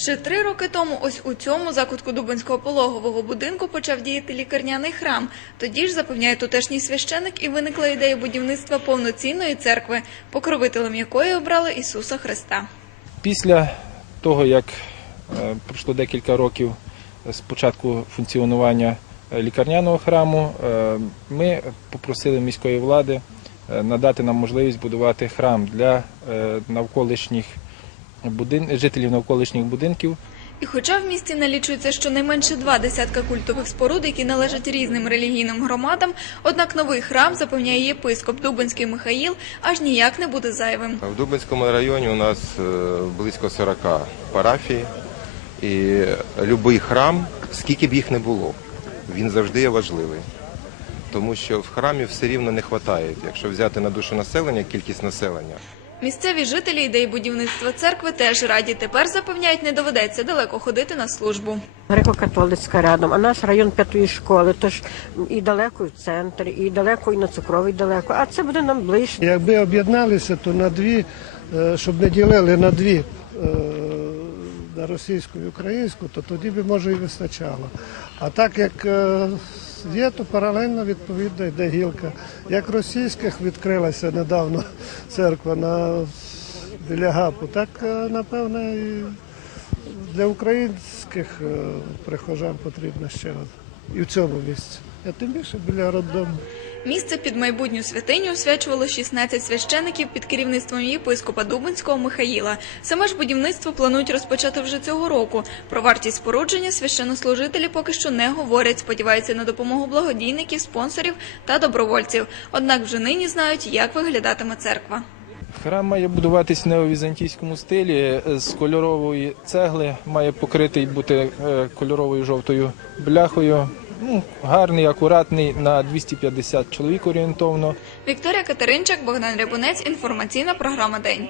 Ще три роки тому ось у цьому закутку Дубинського пологового будинку почав діяти лікарняний храм. Тоді ж запевняє тутешній священик і виникла ідея будівництва повноцінної церкви, покровителем якої обрали Ісуса Христа. Після того, як е, пройшло декілька років з початку функціонування е, лікарняного храму, е, ми попросили міської влади надати нам можливість будувати храм для навколишніх будин... жителів навколишніх будинків. І хоча в місті налічується щонайменше два десятка культових споруд, які належать різним релігійним громадам, однак новий храм, запевняє єпископ Дубинський Михаїл, аж ніяк не буде зайвим. В Дубинському районі у нас е, близько 40 парафій, і будь-який храм, скільки б їх не було, він завжди є важливий. Тому що в храмі все рівно не вистачає. Якщо взяти на душу населення, кількість населення, Місцеві жителі ідеї будівництва церкви теж раді. Тепер запевняють, не доведеться далеко ходити на службу. Греко-католицька рядом, а наш район п'ятої школи, тож і далеко і в центр, і далеко, і на цукровий далеко. А це буде нам ближче. Якби об'єдналися, то на дві, е, щоб не ділили на дві е, на російську і українську, то тоді би може і вистачало. А так як е, є, то паралельно відповідно йде гілка. Як російських відкрилася недавно церква на біля ГАПу, так е, напевне і для українських е, прихожан потрібно ще і в цьому місці. А тим більше біля роддому. Місце під майбутню святиню освячувало 16 священиків під керівництвом єпископа Дубинського Михаїла. Саме ж будівництво планують розпочати вже цього року. Про вартість спорудження священнослужителі поки що не говорять. Сподіваються на допомогу благодійників, спонсорів та добровольців. Однак вже нині знають, як виглядатиме церква. Храм має будуватись в неовізантійському стилі з кольорової цегли, має покритий бути е, кольоровою жовтою бляхою. Ну, гарний, акуратний на 250 чоловік орієнтовно. Вікторія Катеринчак, Богдан Рябунець. Інформаційна програма День.